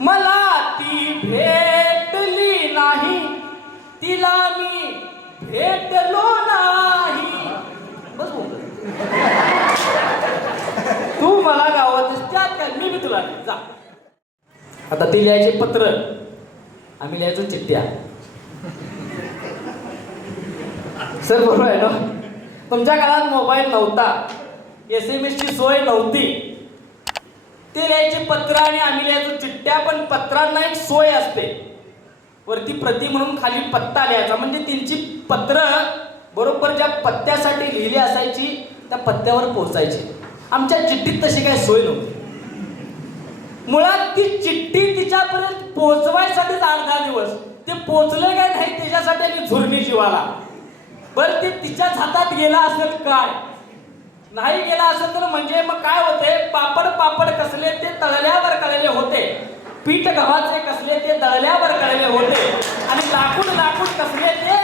मला ती भेटली नाही. तिला मी भेटलो नाही. बस तू मला गावात त्यात काय? मी बी तुला जा. आता ती लिहायचे पत्र. आम्ही लिहायचो चिठ्ठ्या. सर बरोबर आहे ना? तुमच्या काळात मोबाईल नव्हता. एस एम एसची सोय नव्हती. ते लिहायचे पत्र आणि आम्ही लिहायचो चिठ्ठ्या पण पत्रांना एक सोय असते. वरती प्रति म्हणून खाली पत्ता लिहायचा. म्हणजे त्यांची पत्र बरोबर ज्या पत्त्यासाठी लिहिली असायची त्या पत्त्यावर पोहोचायची. आमच्या चिठ्ठीत तशी काही सोय नव्हती. मुळात ती चिठ्ठी तिच्यापर्यंत पोहोचवायसाठीच आठ दहा दिवस. ते पोचलं काय नाही त्याच्यासाठी आम्ही झुरणी जीवाला. बरं ते तिच्याच हातात गेला असेल काय? नाही गेला असेल तर म्हणजे मग काय होते पापड पापड कसले ते तळल्यावर कळले होते. पीठ गव्हाचे कसले ते दळल्यावर कळले होते. आणि लाकूड लाकूड कसले ते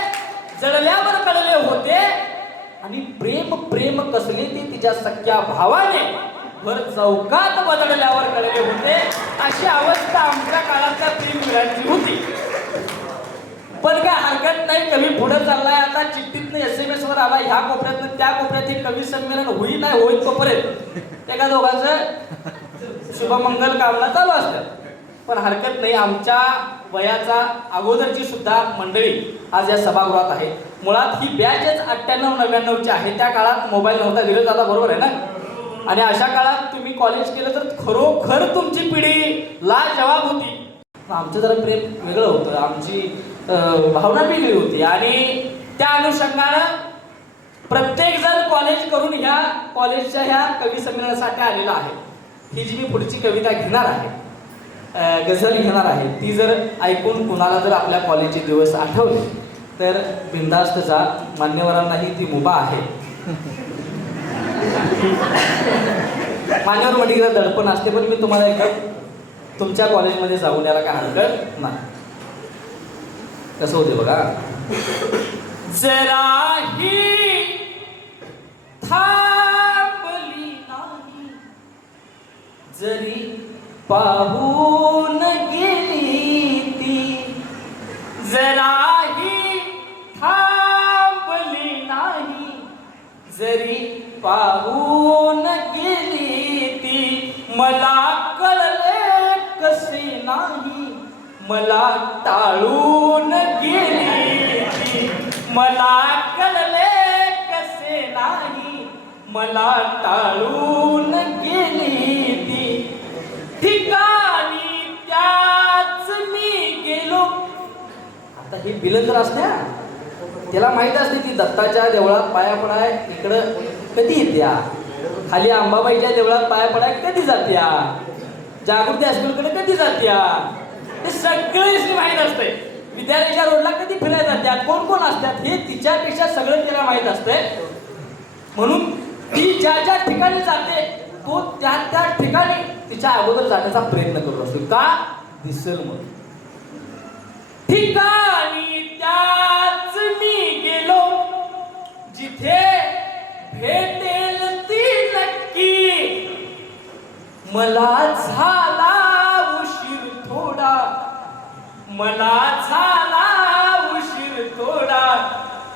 जळल्यावर कळले होते. आणि प्रेम प्रेम कसले ते तिच्या सख्या भावाने भर चौकात बदलल्यावर कळले होते. अशी अवस्था आमच्या काळातल्या प्रेम मिळायची होती. पण काय हरकत नाही कवी पुढे चाललाय. आता चिठ्ठीतनं एस एम एस वर आला ह्या कोपऱ्यातनं त्या कोपऱ्यात हे कवी संमेलन होई नाही होईल तोपर्यंत. एका दोघांचं शुभमंगल कामना चालू असतात. पण हरकत नाही आमच्या वयाचा अगोदरची सुद्धा मंडळी आज या सभागृहात आहे. मुळात ही बॅचच अठ्ठ्याण्णव नव्याण्णवची आहे. त्या काळात मोबाईल नव्हता धीरज दादा बरोबर आहे ना? आणि अशा काळात तुम्ही कॉलेज केलं तर खरोखर तुमची पिढी ला जवाब होती. आमचं जरा प्रेम वेगळं होतं. आमची भावना वेगळी होती. आणि त्या अनुषंगानं प्रत्येक जण कॉलेज करून ह्या कॉलेजच्या ह्या कवी संमेलनासाठी आलेला आहे. ही जी मी पुढची कविता घेणार आहे गझल घेणार आहे ती जर ऐकून कुणाला जर आपल्या कॉलेजचे दिवस आठवले तर बिंदास्त जा मान्यवरांनाही ती मुभा आहे. मान्यवर म्हणजे दडपण असते पण मी तुम्हाला एक तुमच्या कॉलेजमध्ये जाऊन याला काय हरकत नाही. कसं होते बघा. जराही थांबली नाही. जरी पाहून गेली ती जराही थांबली नाही. जरी पाहून मला टाळून गेली मला कळले कसे नाही. मला टाळून गेली ती. ठिकाणी त्याच मी गेलो. आता ही बिलंदर असत्या त्याला माहीत असते ती दत्ताच्या देवळात पाया पडाय इकडं कधी येत्या? खाली अंबाबाईच्या देवळात पाया पडाय कधी जात्या? जागृती हॉस्पिटलकडे कधी जात्या? सगळीच माहीत असते विद्यालयाच्या रोडला कधी फिरायला जात्यात कोण कोण असतात हे तिच्यापेक्षा सगळं तिला माहीत असते म्हणून ती ज्या ज्या ठिकाणी जाते तो त्या त्या ठिकाणी तिच्या अगोदर जाण्याचा प्रयत्न करत असतो. का? दिसेल म्हणून ठिकाणी त्याच मी गेलो जिथे भेटेल ती नक्की. मला मला झाला उशीर थोडा.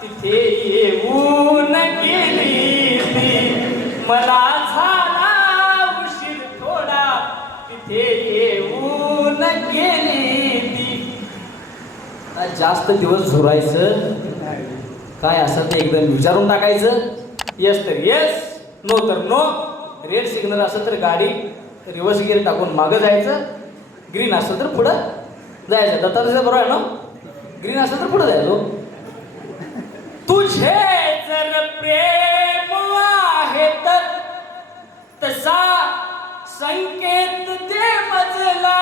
तिथे येऊन गेली ती मला झाला उशीर थोडा. तिथे येऊन गेली ती काय जास्त दिवस झुरायचं? काय असं ते एकदम विचारून टाकायचं? येस तर येस नो तर नो रेड सिग्नल असं तर गाडी रिव्हर्स गिअर टाकून मागं जायचं. ग्रीन असं तर पुढं जायचं. दत्ताचं बरोबर आहे ना ग्रीन असलं तर पुढे जायचो तुझे जर प्रेम आहे तर तसा संकेत दे मजला.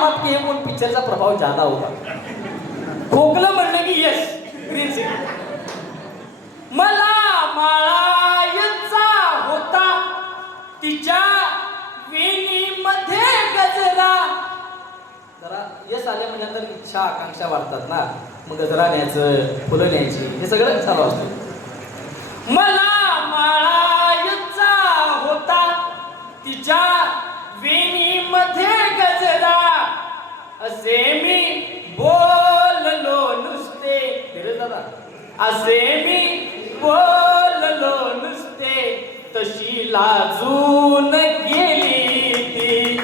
मत की उन पिक्चर का प्रभाव ज्यादा होगा खोखला म्हणणं की यस ग्रीन सिग्नल मला माळायचा होता तिच्या वेणीमध्ये गजरा. जरा यस आले म्हणजे इच्छा आकांक्षा वाढतात ना. मग गजरा न्यायचं फुलं न्यायची हे सगळं चालू असतं. मला माळायचा होता तिच्या असे मी बोललो नुसते. धीरज दादा. असे मी बोललो नुसते. तशी लाजून गेली ती.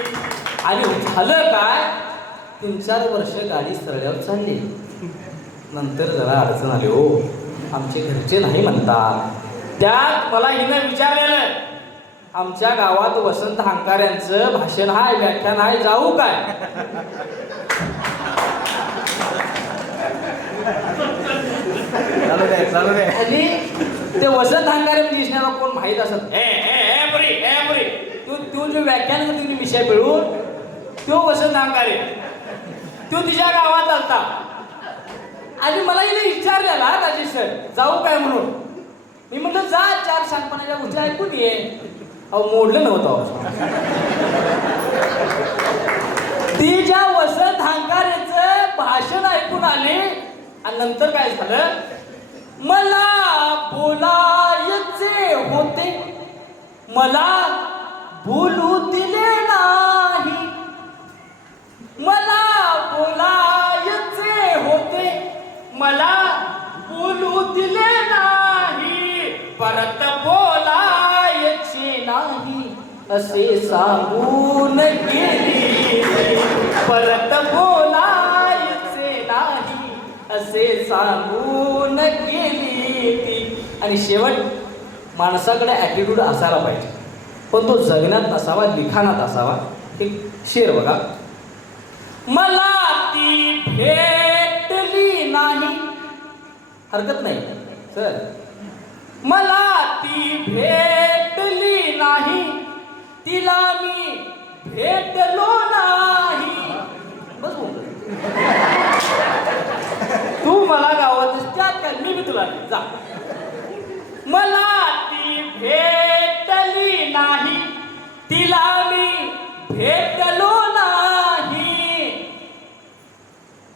आणि झालं काय? तीन चार वर्ष गाडी सरळ्यावर चालली. नंतर जरा अडचण आली हो. आमचे घरचे नाही म्हणतात. त्यात मला हिनं विचारलेलं आमच्या गावात वसंत हंकाऱ्यांचं भाषण आहे व्याख्यान आहे जाऊ काय? चालू दे चालू दे. आणि ते वसंत दिसण्याला कोण माहीत असत ए ए ए पुरी ए पुरी. तू तू जो व्याख्यान करते विषय मिळून तो वसंत हंकारे तो तिच्या गावात आलता. आणि मला इथे विचारलेला राजेश सर जाऊ काय म्हणून? मी म्हटलं जा चार शानपणाच्या गोष्टी ऐकून ये. अहो मोडलं नव्हतं अहो. ती ज्या वसंत हंकारेचं भाषण ऐकून आली. आणि नंतर काय झालं? मला बोलायचे होते. मला बोलू दिले नाही. मला बोलायचे होते. मला बोलू दिले नाही. परत बोलायचे नाही. असे सांगून गेली. परत बोल असे सांगून गेली ती. आणि शेवट माणसाकडे ॲटिट्यूड असायला पाहिजे. पण तो जगण्यात असावा लिखाणात असावा. हे शेर बघा. मला ती भेटली नाही. हरकत नाही. सर मला ती भेटली नाही. तिला मी भेटलो नाही. बस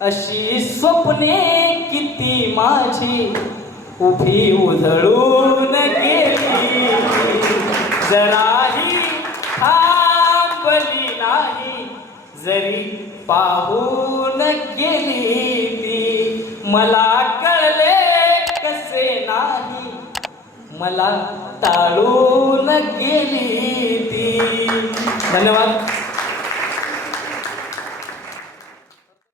अशी स्वप्ने किती माझी उभी उधळून गेली. जराही थांबली नाही जरी पाहून गेली ती. मला कळले कसे नाही मला ताळून गेली ती. धन्यवाद.